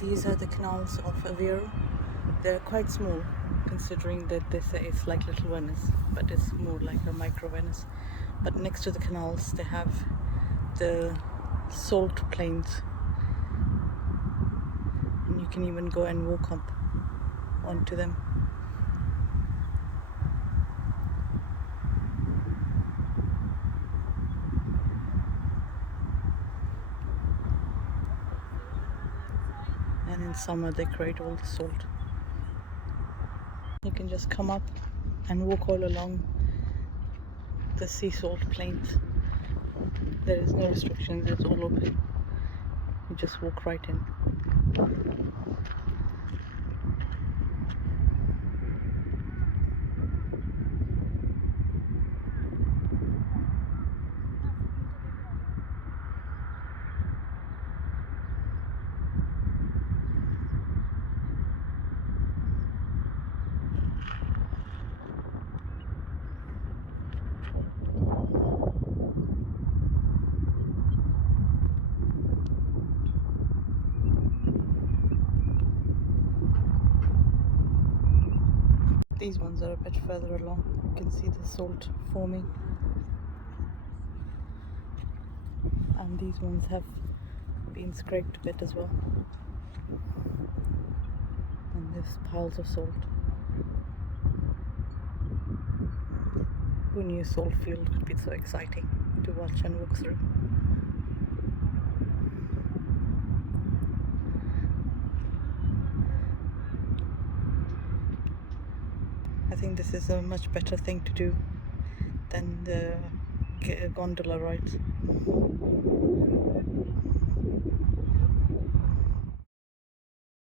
These are the canals of Aveiro. They're quite small considering that they say it's like Little Venice, but it's more like a micro Venice. But next to the canals they have the salt plains, and you can even go and walk up onto them. And in summer they create all the salt. You can just come up and walk all along the sea salt plains. There is no restrictions, it's all open. You just walk right in. These ones are a bit further along. You can see the salt forming. And these ones have been scraped a bit as well. And there's piles of salt. Who knew salt field could be so exciting to watch and walk through? I think this is a much better thing to do than the gondola rides.